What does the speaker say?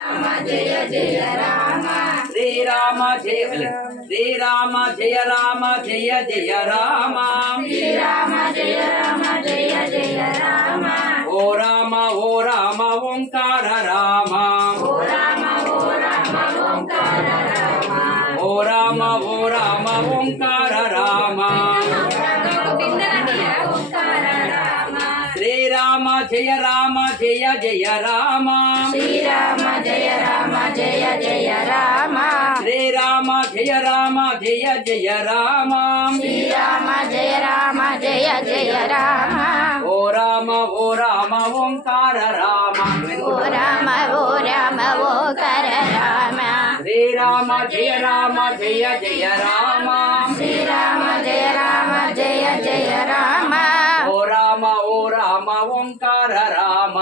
జయ జయ Rama Srirama జయ Srirama జయ Rama జయ జయ Rama Srirama జయ Rama జయ జయ Rama ఓ Rama ఓంకార Rama ఓ Rama ఓంకార Rama ఓ Rama ఓంకార Rama ఓంకార Rama Srirama జయ జయ Rama Srirama జయ జయ Rama Srirama జయ జయ Rama Srirama జయ జయ Rama ఓ Rama ఓంకార Rama ఓ Rama ఓంకార Rama Srirama జయ జయ Rama Srirama జయ జయ Rama ఓ Rama ఓంకార Rama